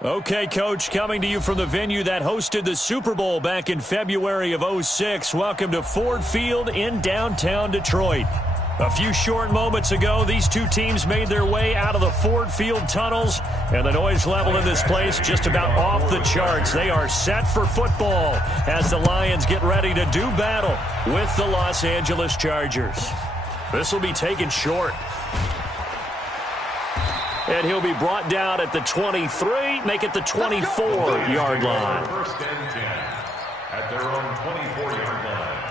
Okay, Coach, coming to you from the venue that hosted the Super Bowl back in February of '06. Welcome to Ford Field in downtown Detroit. A few short moments ago, these two teams made their way out of the Ford Field tunnels, and the noise level in this place just about off the charts. They are set for football as the Lions get ready to do battle with the Los Angeles Chargers. This will be taken short. And he'll be brought down at the 23, make it the 24-yard line. First and 10 at their own 24-yard line.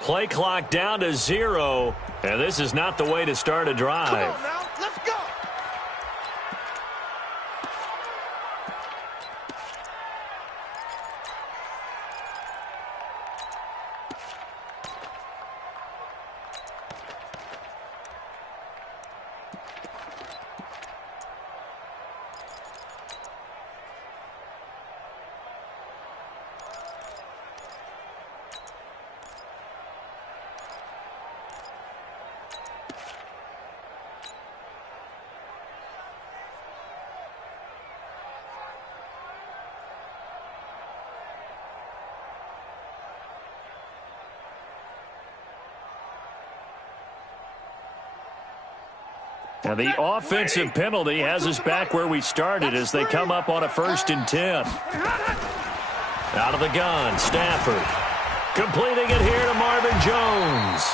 Play clock down to 0, and this is not the way to start a drive. Come on now, let's go. And the offensive penalty has us back where we started as they come up on a 1st and 10. Out of the gun, Stafford. Completing it here to Marvin Jones.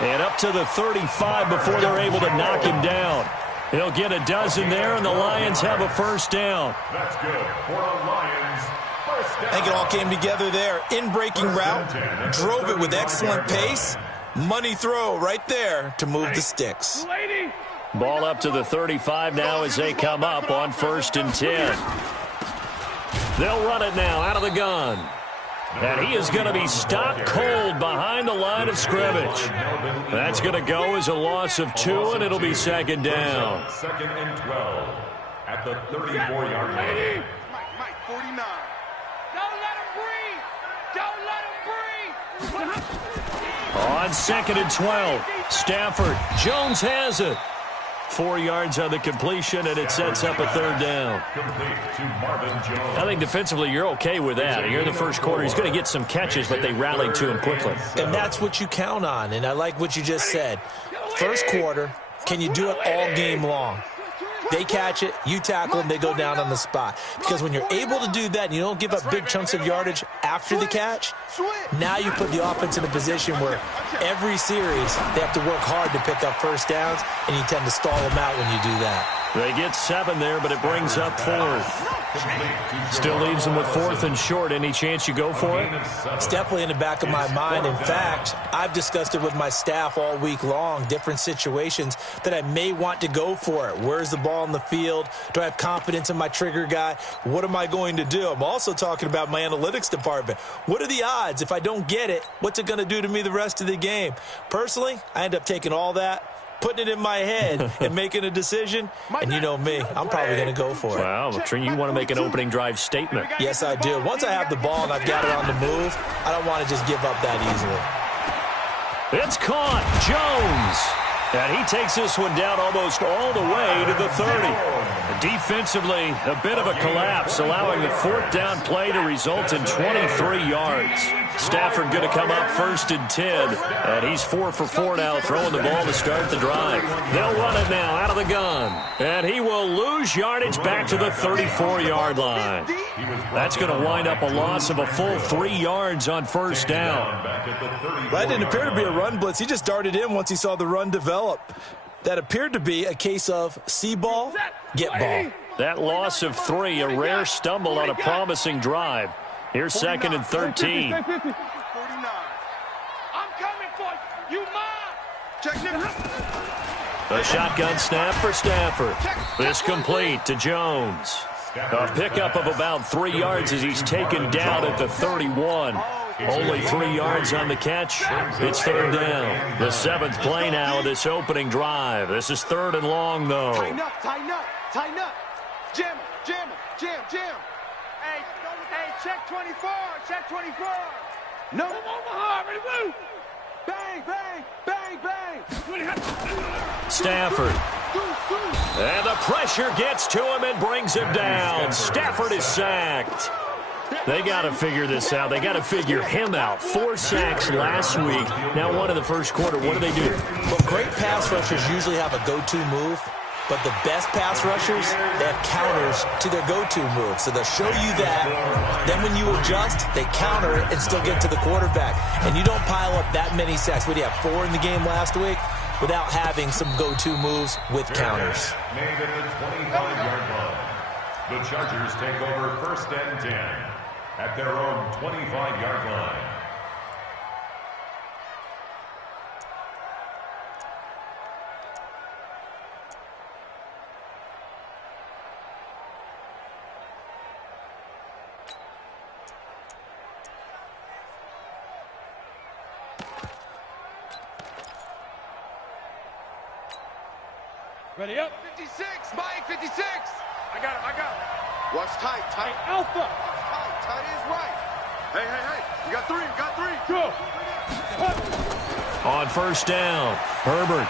And up to the 35 before they're able to knock him down. He'll get a dozen there, and the Lions have a 1st down. That's good for the Lions. First down. I think it all came together there. In-breaking route, drove it with excellent pace. Money throw right there to move the sticks. Ball up to the 35 now as they come up on 1st and 10. They'll run it now out of the gun. And he is going to be stopped cold behind the line of scrimmage. That's going to go as a loss of 2, and it'll be 2nd down. 2nd and 12 at the 34-yard line. Mike, 49. Don't let him breathe. Don't let him breathe. On 2nd and 12, Stafford. Jones has it. 4 yards on the completion, and it sets up a 3rd down. Complete to Marvin Jones. I think defensively you're okay with that. Here in the first quarter, he's going to get some catches, but they rallied to him quickly. And that's what you count on, and I like what you just said. First quarter, can you do it all game long? They catch it, you tackle them, they go down on the spot. Because when you're able to do that and you don't give up big chunks of yardage after the catch, now you put the offense in a position where every series they have to work hard to pick up 1st downs, and you tend to stall them out when you do that. They get 7 there, but it brings up 4th. Still leaves them with 4th and short. Any chance you go for it? It's definitely in the back of my mind. In fact, I've discussed it with my staff all week long, different situations that I may want to go for it. Where's the ball on the field? Do I have confidence in my trigger guy? What am I going to do? I'm also talking about my analytics department. What are the odds? If I don't get it, what's it going to do to me the rest of the game? Personally, I end up taking all that, putting it in my head and making a decision, and you know me, I'm probably going to go for it. Wow, you want to make an opening drive statement. Yes, I do. Once I have the ball and I've got it on the move, I don't want to just give up that easily. It's caught. Jones. And he takes this one down almost all the way to the 30. Defensively, a bit of a collapse, allowing the 4th down play to result in 23 yards. Stafford going to come up 1st and 10, and he's 4 for 4 now, throwing the ball to start the drive. They'll run it now out of the gun, and he will lose yardage back to the 34-yard line. That's going to wind up a loss of a full 3 yards on 1st down. That didn't appear to be a run blitz. He just darted in once he saw the run develop. That appeared to be a case of see ball, get ball. That loss of 3, a rare stumble on a promising drive. Here's 2nd and 13. 49. I'm coming for you. You mine. Check, nigga. A shotgun snap for Stafford. This complete to Jones. A pickup of about 3 yards as he's taken down at the 31. Only 3 yards on the catch. It's third down. The 7th play now of this opening drive. This is 3rd and long, though. Tighten up, tighten up, tighten up. Jam him, jam him, jam, jam. Hey, check 24, check 24. No. Bang, bang, bang, bang. Stafford. And the pressure gets to him and brings him down. Stafford is sacked. They got to figure this out. They got to figure him out. 4 sacks last week. Now 1 in the first quarter. What do? Well, great pass rushers usually have a go-to move, but the best pass rushers, they have counters to their go-to move. So they'll show you that. Then when you adjust, they counter it and still get to the quarterback. And you don't pile up that many sacks. What do you have, 4 in the game last week? Without having some go-to moves with counters. Made at the 25-yard line. The Chargers take over 1st and 10 at their own 25-yard line. Ready up. 56, Mike, 56. I got him. Watch tight. Hey, Alpha. Tight is right. Hey. You got 3. Go. On 1st down, Herbert.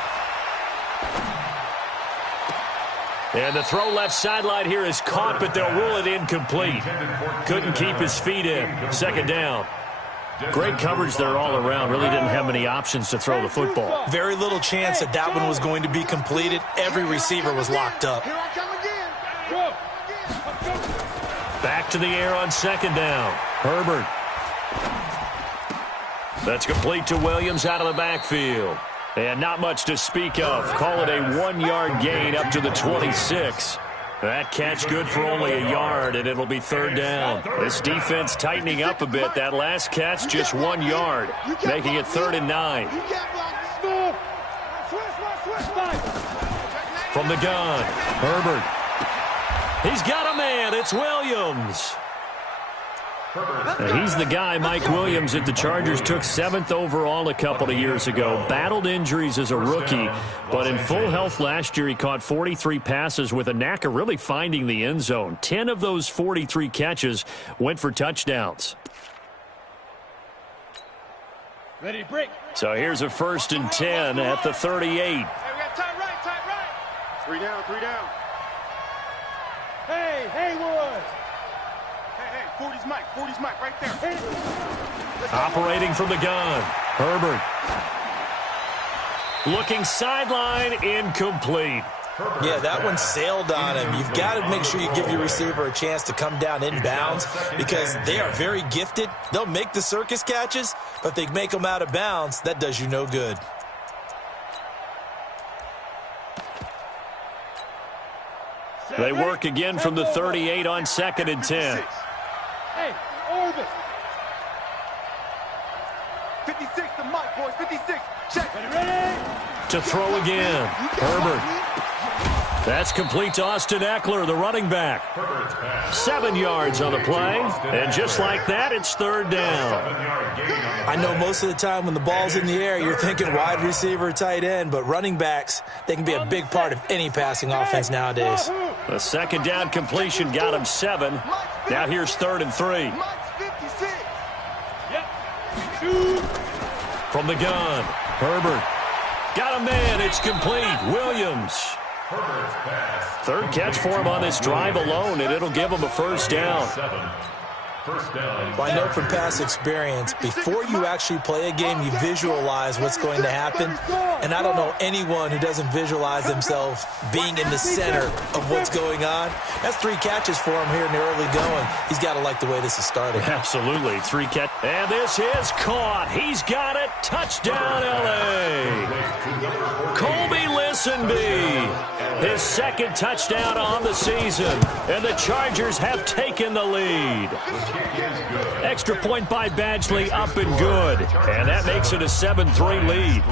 And the throw left sideline here is caught, but they'll rule it incomplete. Couldn't keep his feet in. 2nd down. Great coverage there all around. Really didn't have many options to throw the football. Very little chance that one was going to be completed. Every receiver was locked up. Here I come again. Back to the air on 2nd down. Herbert. That's complete to Williams out of the backfield. And not much to speak of. Call it a 1-yard gain up to the 26. That catch good for only a yard, and it'll be 3rd down. This defense tightening up a bit. That last catch just 1 yard, making it 3rd and 9. From the gun, Herbert. He's got a man. It's Williams. And he's the guy, Mike Williams, that the Chargers took 7th overall a couple of years ago. Battled injuries as a rookie, but in full health last year, he caught 43 passes with a knack of really finding the end zone. 10 of those 43 catches went for touchdowns. Ready to break. So here's a 1st and 10 at the 38. Hey, we got tight right. 3 down. Hey, Haywood. Hey, 40's Mike, right there. Operating from the gun, Herbert. Looking sideline, incomplete. Yeah, that one sailed on him. You've got to make sure you give your receiver a chance to come down inbounds because they are very gifted. They'll make the circus catches, but they make them out of bounds. That does you no good. They work again from the 38 on 2nd and 10. Hey, Orbit. 56 to Mike, boys. 56. Check. Ready? To throw again. Herbert. That's complete to Austin Eckler, the running back. 7 yards on the play. And just like that, it's 3rd down. I know most of the time when the ball's in the air, you're thinking wide receiver, tight end, but running backs, they can be a big part of any passing offense nowadays. The 2nd down completion got him 7. Now here's 3rd and 3. From the gun, Herbert. Got a man, it's complete. Williams. 3rd catch for him on this drive alone, and it'll give him a 1st down. Well, I know from past experience, before you actually play a game, you visualize what's going to happen. And I don't know anyone who doesn't visualize themselves being in the center of what's going on. That's 3 catches for him here in the early going. He's got to like the way this is starting. Absolutely. 3 catch. And this is caught. He's got it. Touchdown, L.A. Colby Listenby. His 2nd touchdown on the season. And the Chargers have taken the lead. Extra point by Badgley, up and good. And that makes it a 7-3 lead.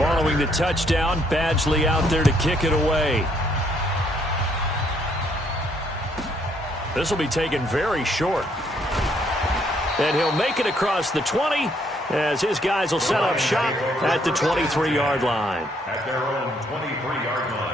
Following the touchdown, Badgley out there to kick it away. This will be taken very short. And he'll make it across the 20 as his guys will set up shop at the 23-yard line. At their own 23-yard line.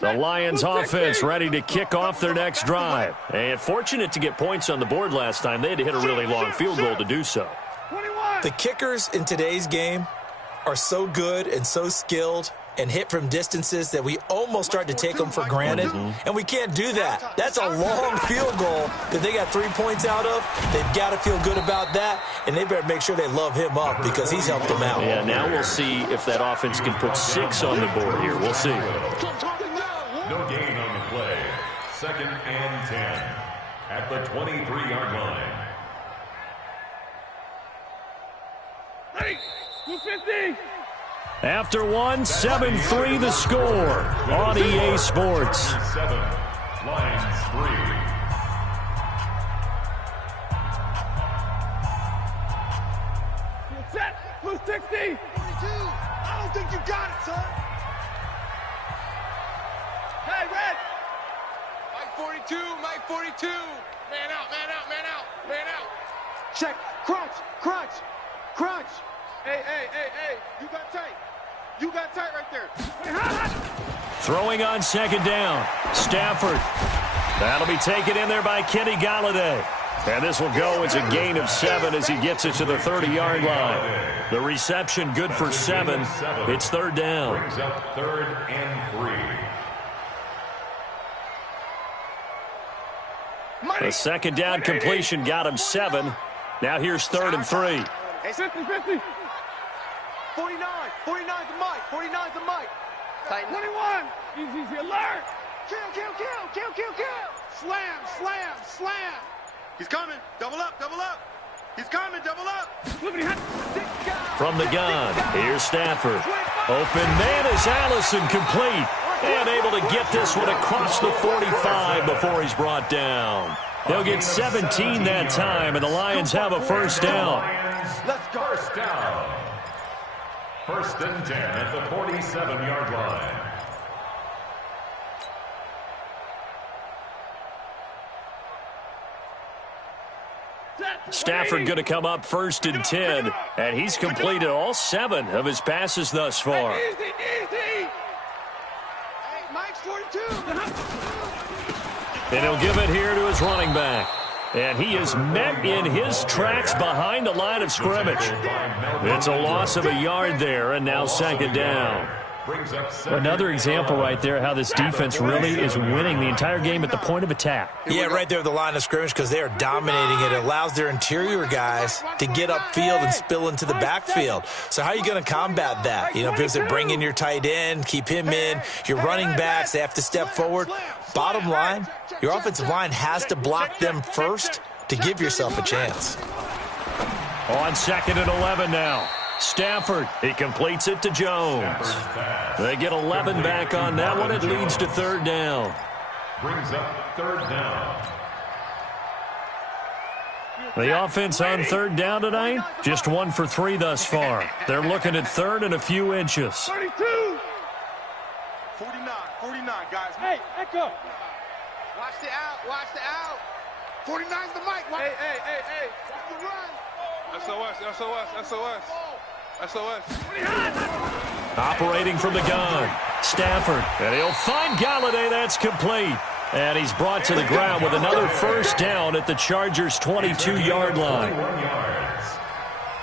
The Lions offense ready to kick off their next drive. And fortunate to get points on the board last time. They had to hit a really long field goal to do so. The kickers in today's game are so good and so skilled and hit from distances that we almost start to take them for granted, and we can't do that. That's a long field goal that they got 3 points out of. They've got to feel good about that, and they better make sure they love him up because he's helped them out. Yeah, now we'll see if that offense can put 6 on the board here. We'll see. No gain on the play. 2nd and 10 at the 23-yard line. Ready? 250. After 1, 7-3 the score on EA Sports. 7, Lions 3. Set. 260. 42. I don't think you got it, son. Hey, Red. Mike 42. Mike 42. Man out. Man out. Man out. Man out. Check. Crunch. Crunch. Crunch. Hey, hey, hey, hey. You got tight. You got tight right there. Throwing on 2nd down. Stafford. That'll be taken in there by Kenny Galladay. And this will go as a gain of 7 as he gets it to the 30-yard line. The reception good for 7. It's 3rd down. Brings up 3rd and 3. The 2nd down completion got him 7. Now here's 3rd and 3. 50-50. 49. 49's the mic. 49's the mic. 21. Easy, alert. Kill, kill, kill, kill, kill, kill. Slam, slam, slam. He's coming. Double up, double up. He's coming, double up. From the gun, here's Stafford. Open man is Allison, complete. And able to get this one across the 45 before he's brought down. They'll get 17 that time, and the Lions have a 1st down. Let's go. 1st down. 1st and 10 at the 47-yard line. Stafford going to come up 1st and 10, and he's completed all 7 of his passes thus far. Easy. Hey, Mike's 42. And he'll give it here to his running back. And he is met in his tracks behind the line of scrimmage. It's a loss of a yard there, and now 2nd down. Another example right there how this defense really is winning the entire game at the point of attack. Yeah, right there at the line of scrimmage because they are dominating it. It allows their interior guys to get upfield and spill into the backfield. So how are you going to combat that? You know, visit bring in your tight end, keep him in. Your running backs, they have to step forward. Bottom line, your offensive line has to block them first to give yourself a chance. On 2nd and 11 now. Stafford, he completes it to Jones. They get 11 back on that one. It leads to 3rd down. Brings up 3rd down. The offense on 3rd down tonight, just 1 for 3 thus far. They're looking at 3rd and a few inches. 32. 49, guys. Hey, echo. Watch the out, watch the out. 49's the mic. Hey. Watch the run. SOS. Operating from the gun, Stafford, and he'll find Galladay. That's complete. And he's brought to the ground with another 1st down at the Chargers' 22-yard line.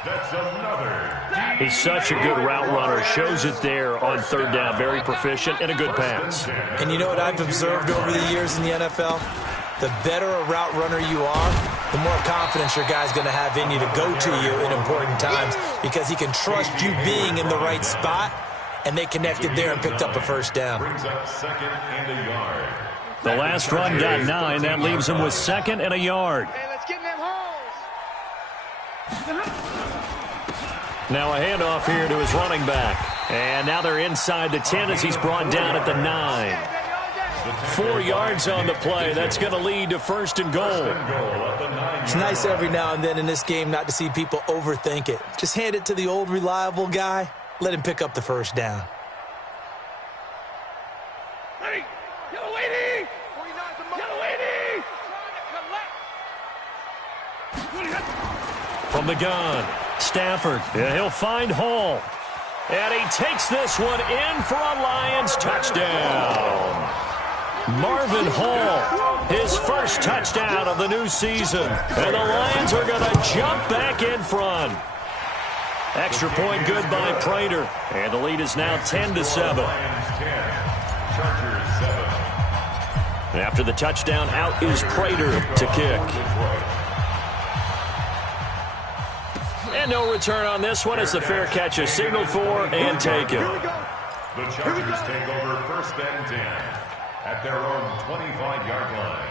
That's another. He's such a good route runner. Shows it there on 3rd down. Very proficient and a good pass. And you know what I've observed over the years in the NFL? The better a route runner you are, the more confidence your guy's going to have in you to go to you in important times because he can trust you being in the right spot, and they connected there and picked up a 1st down. Brings up 2nd and a yard. The last run got 9. That leaves him with 2nd and a yard. Hey, let's get in them holes. Now a handoff here to his running back. And now they're inside the 10 as he's brought down at the 9. 4 yards on the play. That's going to lead to 1st and goal. It's nice every now and then in this game not to see people overthink it. Just hand it to the old reliable guy. Let him pick up the 1st down. Ready? Yellow lady! Yellow lady! From the gun, Stafford. Yeah, he'll find Hall. And he takes this one in for a Lions touchdown. Marvin Hall, his first touchdown of the new season. And the Lions are going to jump back in front. Extra point good by Prater. And the lead is now 10-7. And after the touchdown, out is Prater to kick. And no return on this one as the fair catch is signaled for and taken. The Chargers take over 1st and 10 at their own 25-yard line.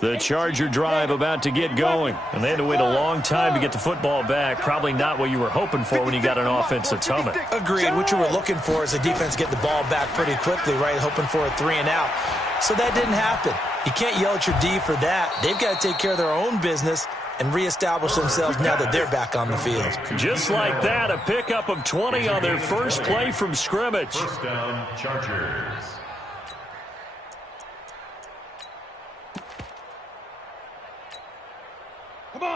The Charger drive about to get going. And they had to wait a long time to get the football back. Probably not what you were hoping for when you got an offense that's humming. Agreed. What you were looking for is the defense get the ball back pretty quickly, right? Hoping for a 3-and-out. So that didn't happen. You can't yell at your D for that. They've got to take care of their own business and reestablish themselves now that they're back on the field. Just like that, a pickup of 20 on their first play from scrimmage. First down, Chargers.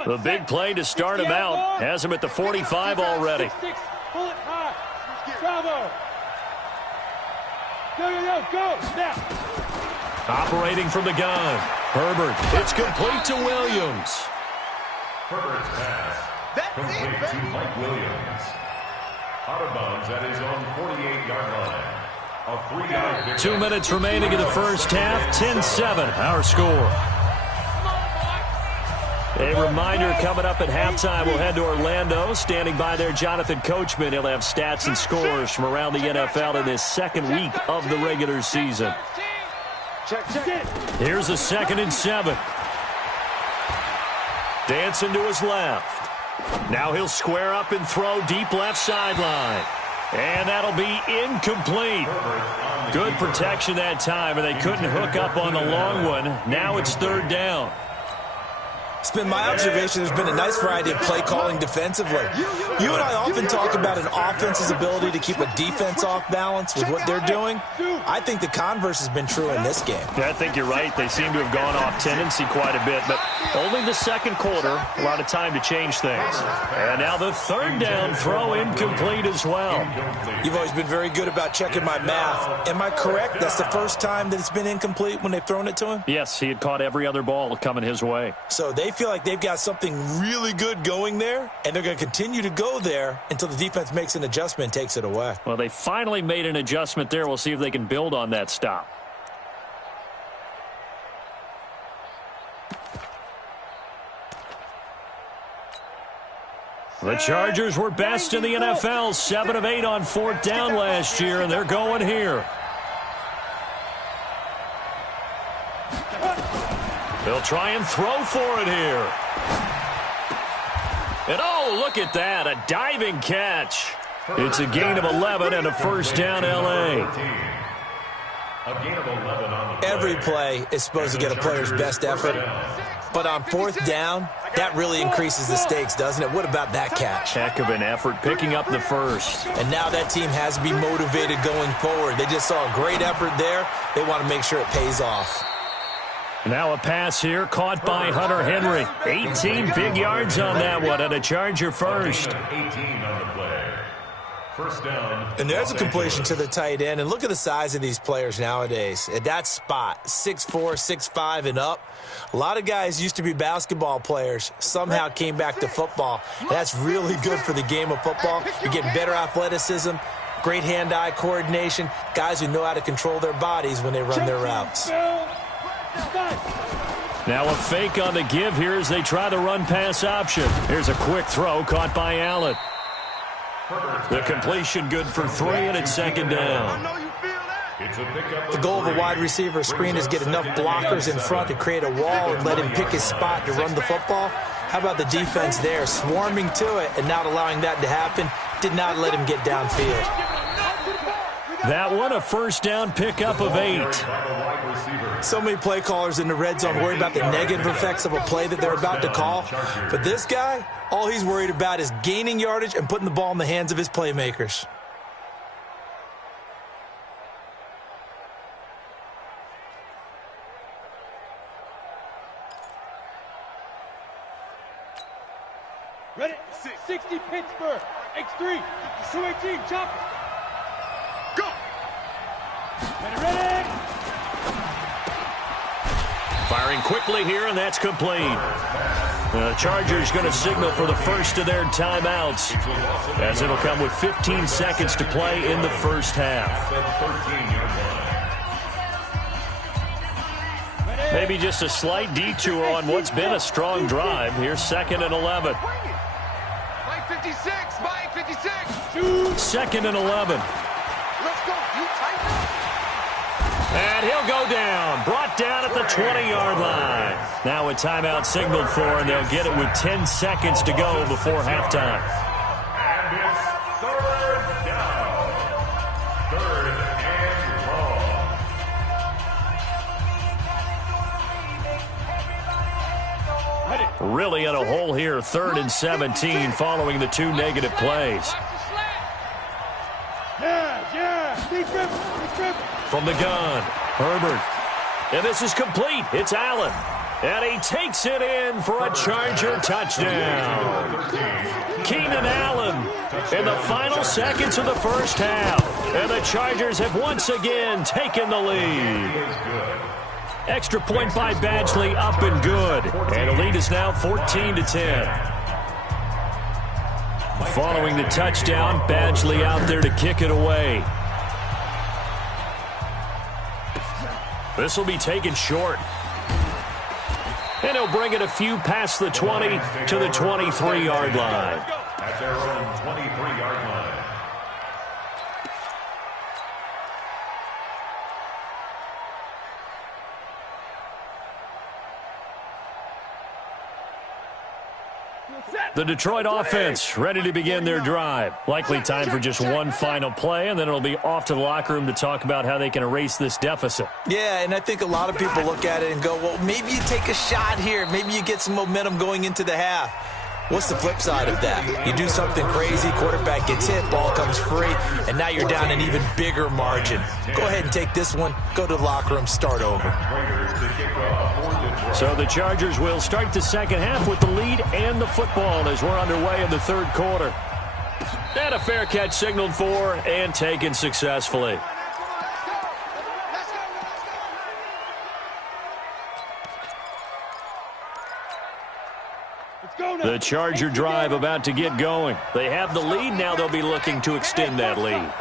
The big play to start him out. Has him at the 45 already. Pull it high. Bravo. Go. Snap. Operating from the gun. Herbert. It's complete to Williams. Herbert's pass. Complete to Mike Williams. Out of bounds at his own 48-yard line. A 3-yard pickup. 2 minutes remaining in the first half. 10-7, our score. A reminder coming up at halftime, we'll head to Orlando. Standing by there, Jonathan Coachman. He'll have stats and scores from around the NFL in this second week of the regular season. Here's a 2nd and 7. Dancing to his left. Now he'll square up and throw deep left sideline. And that'll be incomplete. Good protection that time, and they couldn't hook up on the long one. Now it's 3rd down. It's been my observation there's been a nice variety of play calling defensively. You and I often talk about an offense's ability to keep a defense off balance with what they're doing. I think the converse has been true in this game. Yeah, I think you're right. They seem to have gone off tendency quite a bit, but only the second quarter, a lot of time to change things. And now the 3rd down throw incomplete as well. You've always been very good about checking my math. Am I correct? That's the first time that it's been incomplete when they've thrown it to him? Yes, he had caught every other ball coming his way. So they feel like they've got something really good going there, and they're going to continue to go there until the defense makes an adjustment and takes it away. Well, they finally made an adjustment there. We'll see if they can build on that stop. The Chargers were best in the NFL, 7 of 8 on 4th down last year, and they're going here. They'll try and throw for it here. And oh, look at that, a diving catch. It's a gain of 11 and a 1st down, L.A. A gain of 11 on the play. Every play is supposed to get a player's best effort. But on 4th down, that really increases the stakes, doesn't it? What about that catch? Heck of an effort, picking up the first. And now that team has to be motivated going forward. They just saw a great effort there. They want to make sure it pays off. Now a pass here, caught by Hunter Henry. 18 big yards on that one, and a Charger first. 18 on the play. First down. And there's a completion to the tight end. And look at the size of these players nowadays. At that spot, 6'4", 6'5", and up. A lot of guys used to be basketball players, somehow came back to football. And that's really good for the game of football. You're getting better athleticism, great hand-eye coordination, guys who know how to control their bodies when they run their routes. Now a fake on the give here as they try the run-pass option. Here's a quick throw caught by Allen. The completion good for 3, and it's 2nd down. The goal of a wide receiver screen is get enough blockers in front to create a wall and let him pick his spot to run the football. How about the defense there, swarming to it and not allowing that to happen? Did not let him get downfield. that one, a first down pickup of 8. So many play callers in the red zone worry about the negative effects of a play that they're about to call. But this guy, all he's worried about is gaining yardage and putting the ball in the hands of his playmakers. Ready? 60 Pittsburgh. X3. 218. Chop. Go. Ready. Firing quickly here, and that's complete. The Chargers going to signal for the first of their timeouts, as it'll come with 15 seconds to play in the first half. Maybe just a slight detour on what's been a strong drive. Here's 2nd and 11. Mike 56. Mike 56. 2nd and 11. Let's go. You tighten up. And he'll go down. Brought down at the 20-yard line. Now a timeout signaled for, and they'll get it with 10 seconds to go before halftime. And it's 3rd down. 3rd and long. Really in a hole here, 3rd and 17 following the 2 negative plays. From the gun, Herbert. And this is complete. It's Allen. And he takes it in for a Charger touchdown. Keenan Allen in the final seconds of the first half. And the Chargers have once again taken the lead. Extra point by Badgley, up and good. And the lead is now 14-10. Following the touchdown, Badgley out there to kick it away. This will be taken short. And he'll bring it a few past the 20 to the 23-yard line. At their own 23-yard line. The Detroit offense ready to begin their drive. Likely time for just one final play, and then it'll be off to the locker room to talk about how they can erase this deficit. Yeah, and I think a lot of people look at it and go, well, maybe you take a shot here. Maybe you get some momentum going into the half. What's the flip side of that? You do something crazy, quarterback gets hit, ball comes free, and now you're down an even bigger margin. Go ahead and take this one, go to the locker room, start over. So the Chargers will start the second half with the lead and the football as we're underway in the 3rd quarter. And a fair catch signaled for and taken successfully. The Charger drive about to get going. They have the lead. Now they'll be looking to extend that lead.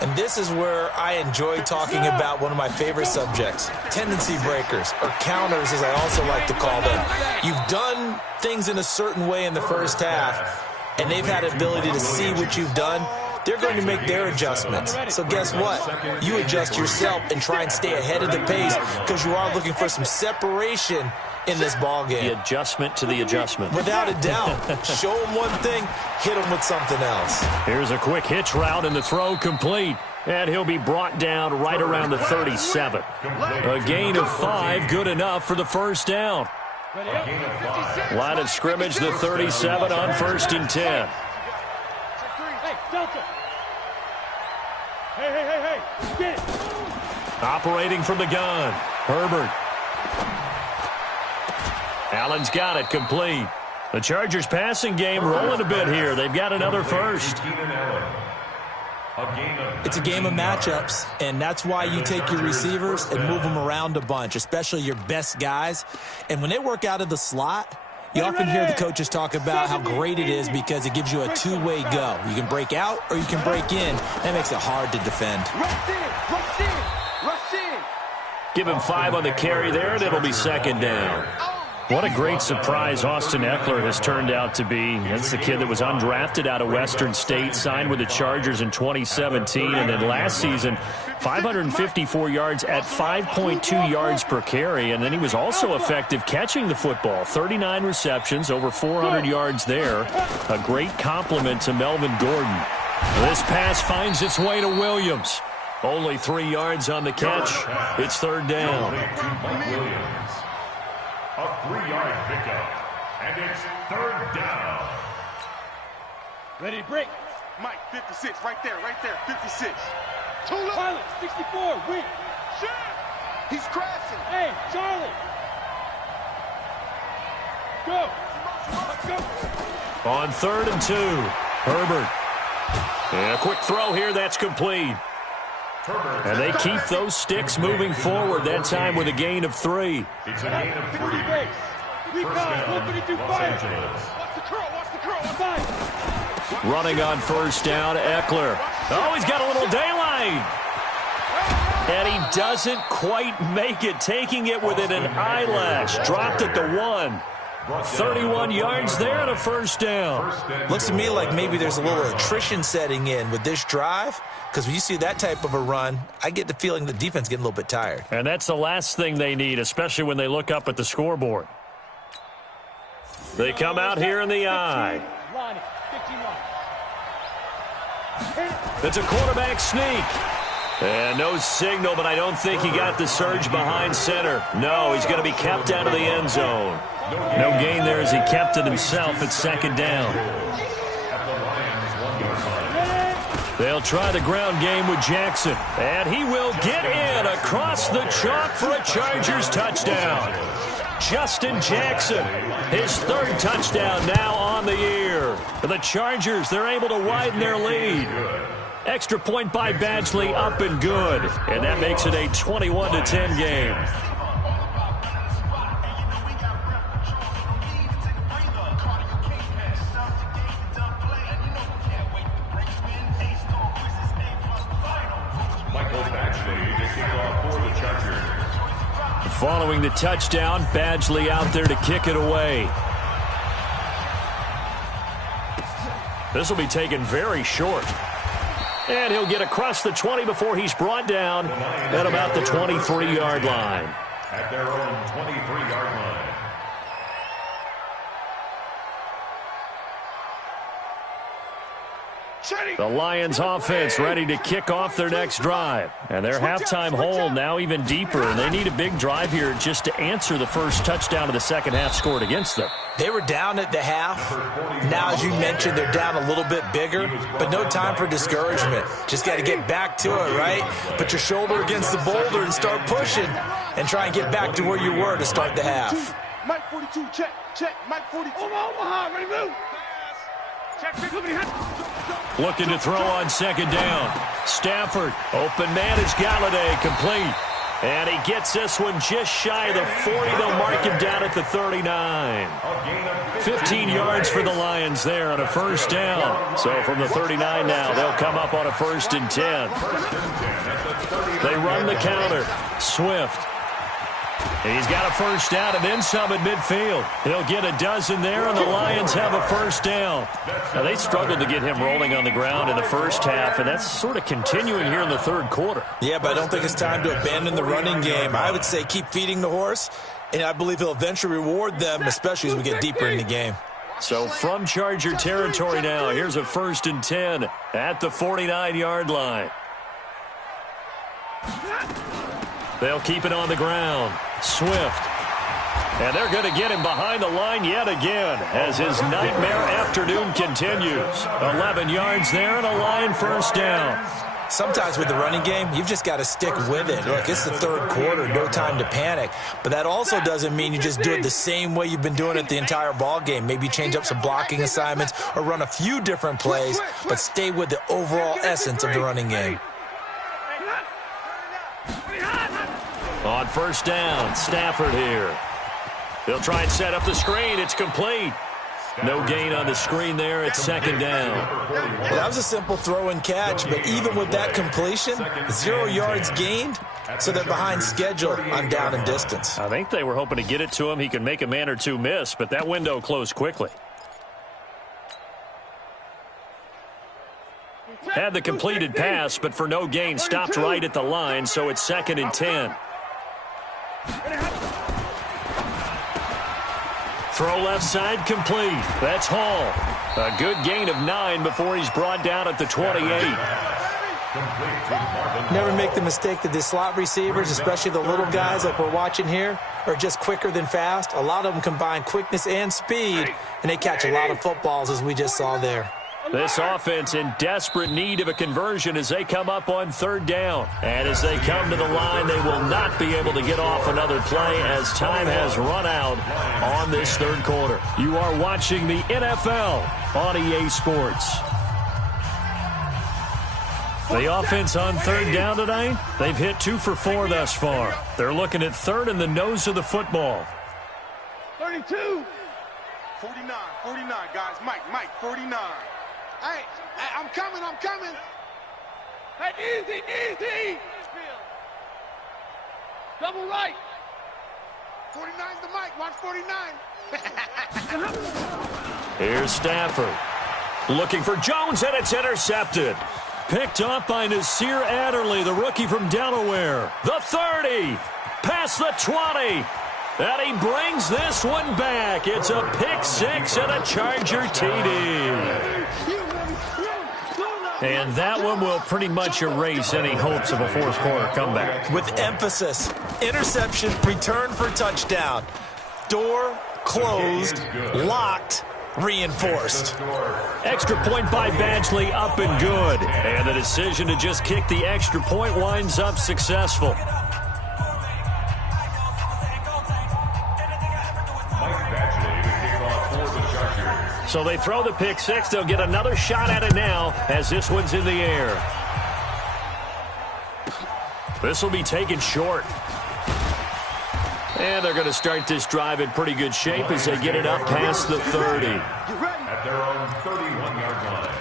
And this is where I enjoy talking about one of my favorite subjects, tendency breakers, or counters as I also like to call them. You've done things in a certain way in the first half, and they've had the ability to see what you've done. They're going to make their adjustments. So guess what? You adjust yourself and try and stay ahead of the pace because you are looking for some separation in this ball game. The adjustment to the adjustment. Without a doubt. Show them one thing, hit them with something else. Here's a quick hitch route and the throw complete. And he'll be brought down right around the 37. A gain of 5, good enough for the first down. Line of scrimmage, the 37 on 1st and 10. Hey, get it. Operating from the gun, Herbert. Allen's got it, complete. The Chargers passing game rolling a bit here. They've got another first. It's a game of matchups, and that's why you take your receivers and move them around a bunch, especially your best guys. And when they work out of the slot, you often hear the coaches talk about how great it is because it gives you a two-way go. You can break out or you can break in. That makes it hard to defend. Rush in. Give him 5 on the carry there, and it'll be 2nd down. What a great surprise Austin Eckler has turned out to be. That's the kid that was undrafted out of Western State, signed with the Chargers in 2017, and then last season, 554 yards at 5.2 yards per carry, and then he was also effective catching the football. 39 receptions, over 400 yards there. A great compliment to Melvin Gordon. This pass finds its way to Williams. Only 3 yards on the catch. It's third down. Mike Williams. A 3-yard pickup. And it's third down. Ready to break. Mike, 56, right there, 56. Pilot, 64, weak. Shit! He's crashing. Hey, Charlie. Go. Let's go. On 3rd and 2, Herbert. And a quick throw here, that's complete. And they keep those sticks moving forward, that time with a gain of 3. It's a gain of 3. First down, Los Angeles. Watch the curl, watch the curl, watch the Running on first down, Eckler. Oh, he's got a little daylight. And he doesn't quite make it, taking it within an eyelash. Dropped at the 1. 31 yards there and a first down. Looks to me like maybe there's a little attrition setting in with this drive, because when you see that type of a run, I get the feeling the defense getting a little bit tired. And that's the last thing they need, especially when they look up at the scoreboard. They come out here in the eye. It's a quarterback sneak. And no signal, but I don't think he got the surge behind center. No, he's going to be kept out of the end zone. No gain there as he kept it himself at second down. They'll try the ground game with Jackson. And he will get in across the chalk for a Chargers touchdown. Justin Jackson, his 3rd touchdown now on the year. For the Chargers, they're able to widen their lead. Extra point by Badgley, up and good. And that makes it a 21-10 game. Michael Badgley to kick off for the Chargers. Following the touchdown, Badgley out there to kick it away. This will be taken very short. And he'll get across the 20 before he's brought down at about the 23-yard line. At their own 23-yard line. The Lions offense ready to kick off their next drive. And their halftime hole now even deeper. And they need a big drive here just to answer the first touchdown of the second half scored against them. They were down at the half. Now, as you mentioned, they're down a little bit bigger, but no time for discouragement. Just got to get back to it, right? Put your shoulder against the boulder and start pushing and try and get back to where you were to start the half. Mike 42, check, check, Mike 42. Omaha, ready to move. Check, Looking to throw on second down. Stafford, open man is Galladay, complete. And he gets this one just shy of the 40. They'll mark him down at the 39. 15 yards for the Lions there on a first down. So from the 39 now, they'll come up on a 1st and 10. They run the counter. Swift. He's got a first down and then some at midfield. He'll get a dozen there, and the Lions have a first down. Now, they struggled to get him rolling on the ground in the first half, and that's sort of continuing here in the 3rd quarter. Yeah, but I don't think it's time to abandon the running game. I would say keep feeding the horse, and I believe he'll eventually reward them, especially as we get deeper in the game. So from Charger territory now, here's a 1st and 10 at the 49-yard line. They'll keep it on the ground. Swift. And they're going to get him behind the line yet again as his nightmare afternoon continues. 11 yards there and a Lion first down. Sometimes with the running game, you've just got to stick with it. Look, it's the 3rd quarter, no time to panic. But that also doesn't mean you just do it the same way you've been doing it the entire ball game. Maybe change up some blocking assignments or run a few different plays, but stay with the overall essence of the running game. On first down, Stafford here. He'll try and set up the screen. It's complete. No gain on the screen there at second down. Well, that was a simple throw and catch, but even with that completion, 0 yards gained, so they're behind schedule on down and distance. I think they were hoping to get it to him. He could make a man or two miss, but that window closed quickly. Had the completed pass, but for no gain, stopped right at the line, so it's 2nd and 10. Throw left side complete. That's Hall. A good gain of 9 before he's brought down at the 28. Never make the mistake that the slot receivers, especially the little guys like we're watching here, are just quicker than fast. A lot of them combine quickness and speed, and they catch a lot of footballs, as we just saw there. This offense in desperate need of a conversion as they come up on third down. And as they come to the line, they will not be able to get off another play as time has run out on this third quarter. You are watching the NFL on EA Sports. The offense on third down tonight, they've hit 2 for 4 thus far. They're looking at third in the nose of the football. 32. 49, guys. Mike, 49. Hey, I'm coming. Hey, easy. Double right. 49's the Mike. Watch 49. Here's Stafford. Looking for Jones, and it's intercepted. Picked up by Nasir Adderley, the rookie from Delaware. The 30. Past the 20. And he brings this one back. It's a pick 6 and a Charger TD. And that one will pretty much erase any hopes of a fourth quarter comeback. With emphasis, interception, return for touchdown. Door closed, locked, reinforced. Extra point by Badgley, up and good. And the decision to just kick the extra point winds up successful. So they throw the pick 6. They'll get another shot at it now as this one's in the air. This will be taken short. And they're going to start this drive in pretty good shape as they get it up past the 30. At their own 31-yard line.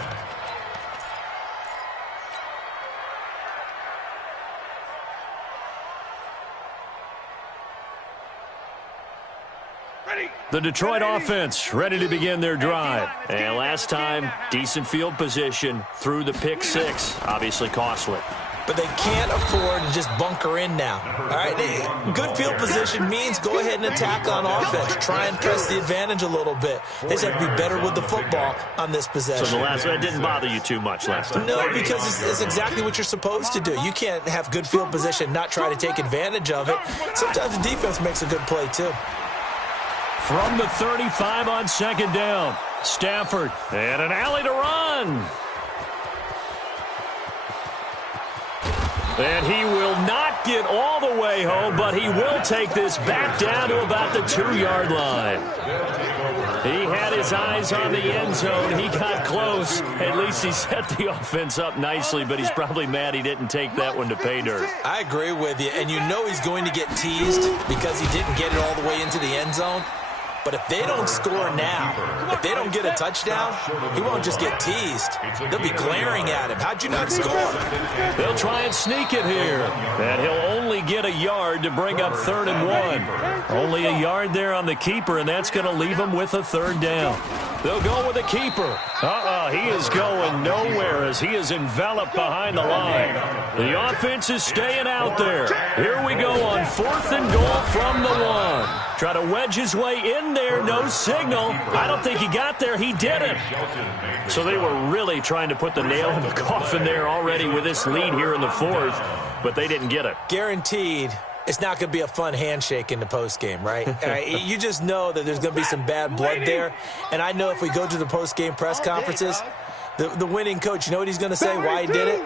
The Detroit offense ready to begin their drive. And last time, decent field position through the pick 6. Obviously costly. But they can't afford to just bunker in now. All right, good field position means go ahead and attack on offense. Try and press the advantage a little bit. They just have to be better with the football on this possession. So the last one didn't bother you too much last time? No, because it's exactly what you're supposed to do. You can't have good field position and not try to take advantage of it. Sometimes the defense makes a good play too. From the 35 on second down, Stafford, and an alley to run. And he will not get all the way home, but he will take this back down to about the 2-yard line. He had his eyes on the end zone. He got close. At least he set the offense up nicely, but he's probably mad he didn't take that one to pay dirt. I agree with you, and you know he's going to get teased because he didn't get it all the way into the end zone. But if they don't score now, if they don't get a touchdown, he won't just get teased. They'll be glaring at him. How'd you not score? They'll try and sneak it here. And he'll only get a yard to bring up 3rd and 1. Only a yard there on the keeper, and that's going to leave him with a 3rd down. They'll go with the keeper. He is going nowhere as he is enveloped behind the line. The offense is staying out there. Here we go on 4th and goal from the 1. Try to wedge his way in there, no signal. I don't think he got there. He didn't. So they were really trying to put the nail in the coffin there already with this lead here in the 4th, but they didn't get it. Guaranteed. It's not going to be a fun handshake in the postgame, right? You just know that there's going to be some bad blood there. And I know if we go to the postgame press conferences, the winning coach, you know what he's going to say, why he did it?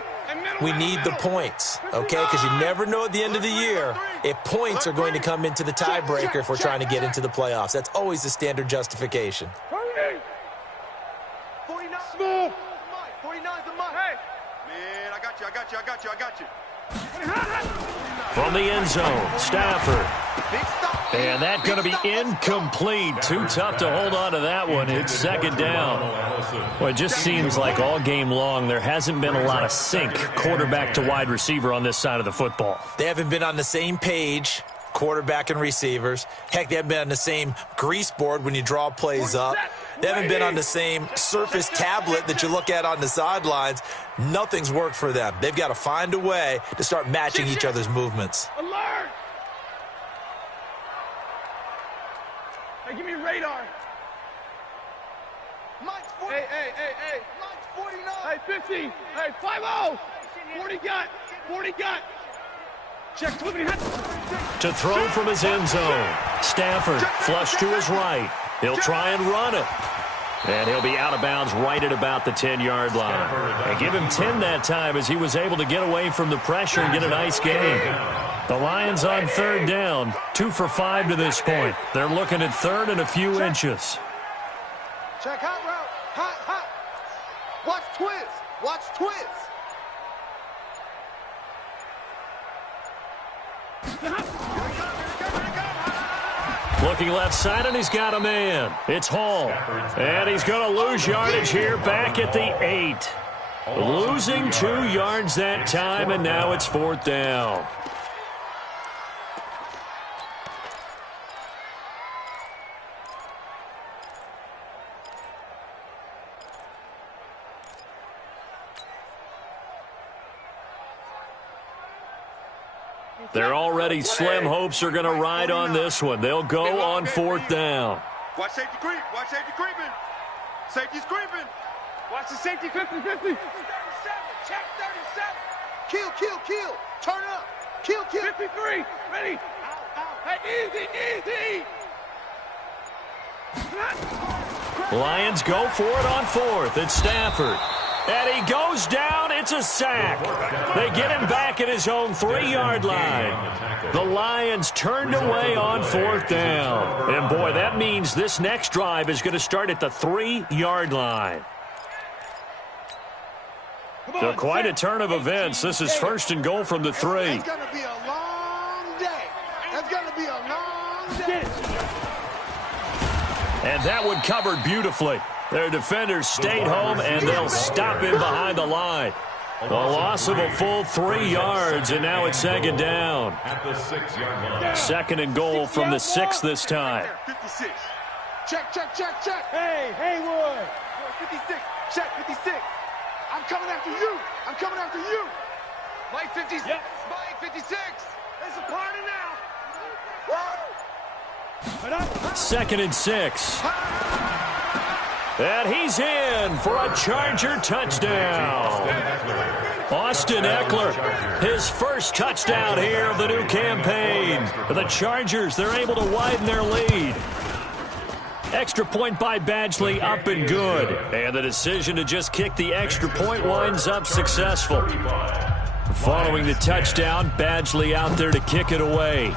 We need the points, okay? Because you never know at the end of the year if points are going to come into the tiebreaker if we're trying to get into the playoffs. That's always the standard justification. 49. Smooth. 49's the mark. Hey. Man, I got you. From the end zone, Stafford. And that's going to be incomplete. Too tough to hold on to that one. It's 2nd down. Well, it just seems like all game long there hasn't been a lot of sync quarterback to wide receiver on this side of the football. They haven't been on the same page, quarterback and receivers. Heck, they haven't been on the same grease board when you draw plays up. They haven't been on the same Surface tablet that you look at on the sidelines. Nothing's worked for them. They've got to find a way to start matching each other's movements. Alert! Hey, give me radar. Mike's 40. Hey. Mike's 49. Hey, 50. Hey, 50. 40 got. 40 got. Check. To throw from his end zone. Stafford flush to his right. He'll try and run it. And he'll be out of bounds right at about the 10-yard line. And give him 10 that time as he was able to get away from the pressure and get a nice gain. The Lions on third down, 2 for 5 to this point. They're looking at third and a few inches. Check hot route. Hot. Watch twist. Watch twist. Looking left side, and he's got a man. It's Hall. And he's going to lose yardage here back at the 8. Losing 2 yards that time, and now it's fourth down. Their already slim hopes are going to ride on this one. They'll go on fourth down. Watch safety creep. Watch safety creeping. Safety's creeping. Watch the safety creeping. 37. Check 37. Kill. Turn up. Kill. 53. Ready. Out. Hey, easy. Lions go for it on fourth. It's Stafford. And he goes down. It's a sack. They get him back at his own 3-yard line. The Lions turned away on fourth down. And, boy, that means this next drive is going to start at the 3-yard line. So quite a turn of events. This is first and goal from the 3. It's going to be a long day. It's going to be a long day. And that one covered beautifully. Their defenders stayed home, and they'll stop him behind the line. The loss of a full 3 yards, and now it's second down. At the 6-yard line. Second and goal from the 6 this time. 56. Check. Hey, Haywood. 56. Check 56. I'm coming after you. Mike 56. Yep. Mike 56. It's a party now. Woo! Second and 6. And he's in for a Charger touchdown. Austin Eckler, his first touchdown here of the new campaign. The Chargers, they're able to widen their lead. Extra point by Badgley, up and good. And the decision to just kick the extra point winds up successful. Following the touchdown, Badgley out there to kick it away.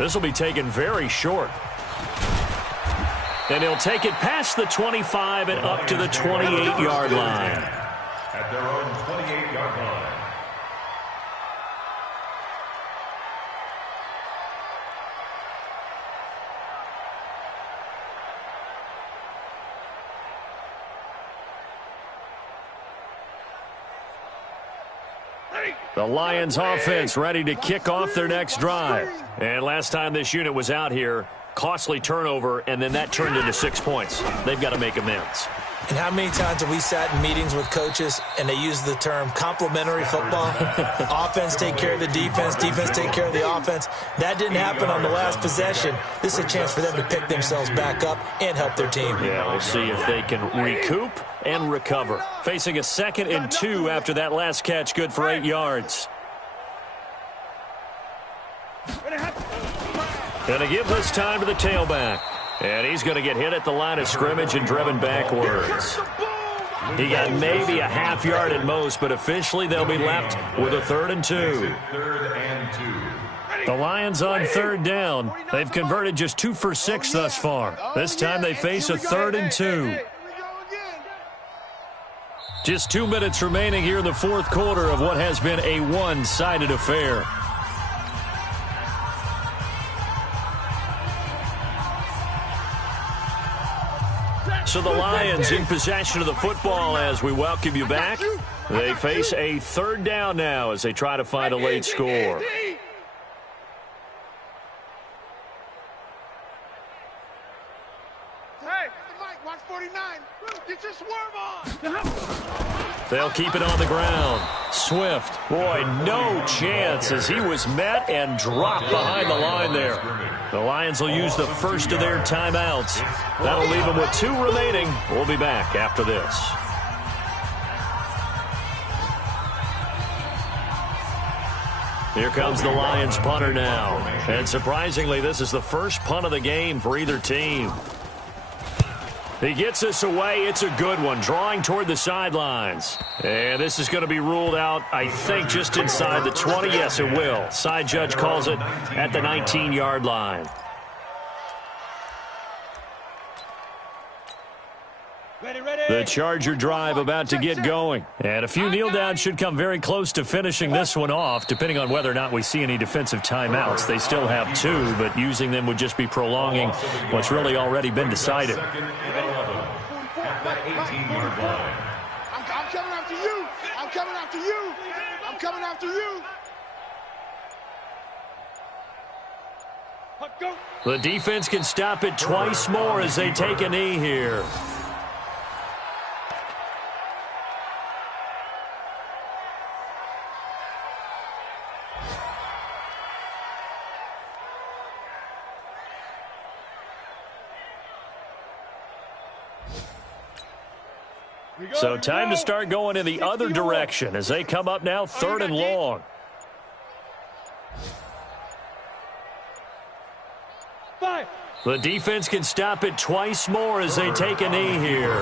This will be taken very short. And he'll take it past the 25 and up to the 28-yard line. At their own 28-yard line. The Lions offense ready to kick off their next drive. And last time this unit was out here, costly turnover, and then that turned into 6 points. They've got to make amends. And how many times have we sat in meetings with coaches and they use the term complementary football? Offense take care of the defense, defense take care of the offense. That didn't happen on the last possession. This is a chance for them to pick themselves back up and help their team. Yeah, we'll see if they can recoup and recover. Facing a 2nd and 2 after that last catch, good for 8 yards. Going to give this time to the tailback. And he's going to get hit at the line of scrimmage and driven backwards. He got maybe a half yard at most, but officially they'll be left with a 3rd and 2. 3rd and 2. The Lions on 3rd down. They've converted just 2 for 6 thus far. This time they face a 3rd and 2. Just 2 minutes remaining here in the 4th quarter of what has been a one-sided affair. So the Lions in possession of the football as we welcome you back. They face a 3rd down now as they try to find a late score. Hey, Mike, watch 49. Get your swerve on. They'll keep it on the ground. Swift, boy, no chance as he was met and dropped behind the line there. The Lions will use the first of their timeouts. That'll leave them with 2 remaining. We'll be back after this. Here comes the Lions punter now. And surprisingly, this is the first punt of the game for either team. He gets this away. It's a good one, drawing toward the sidelines. And this is going to be ruled out, I think, just inside the 20. Yes, it will. Side judge calls it at the 19-yard line. The Charger drive about to get going. And a few kneel downs should come very close to finishing this one off, depending on whether or not we see any defensive timeouts. They still have 2, but using them would just be prolonging what's really already been decided. At the 18-yard line. I'm coming after you. I'm coming after you. I'm coming after you. The defense can stop it twice more as they take a knee here. So time to start going in the other direction as they come up now 3rd and long. The defense can stop it twice more as they take a knee here.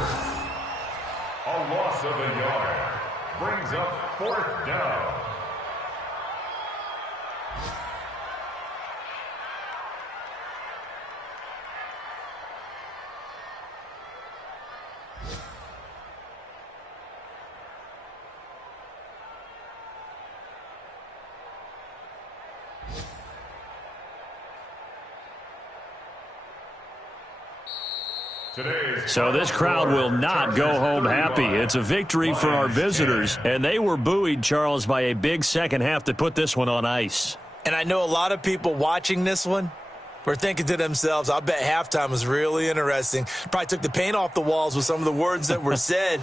A loss of a yard brings up 4th down. So this crowd will not go home happy. It's a victory for our visitors, and they were buoyed, Charles, by a big second half that put this one on ice. And I know a lot of people watching this one were thinking to themselves, I bet halftime was really interesting. Probably took the paint off the walls with some of the words that were said.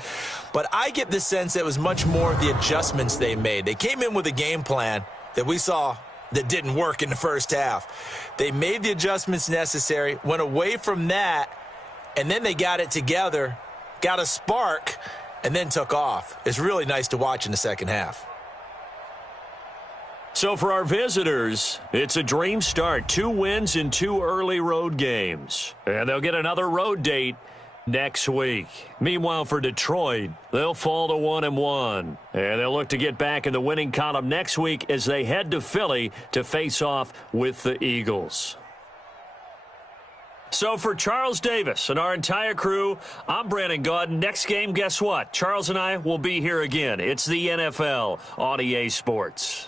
But I get the sense it was much more of the adjustments they made. They came in with a game plan that we saw that didn't work in the first half. They made the adjustments necessary, went away from that, and then they got it together, got a spark, and then took off. It's really nice to watch in the second half. So for our visitors, it's a dream start. 2 wins in 2 early road games. And they'll get another road date next week. Meanwhile, for Detroit, they'll fall to 1-1. And they'll look to get back in the winning column next week as they head to Philly to face off with the Eagles. So for Charles Davis and our entire crew, I'm Brandon Gaudin. Next game, guess what? Charles and I will be here again. It's the NFL on EA Sports.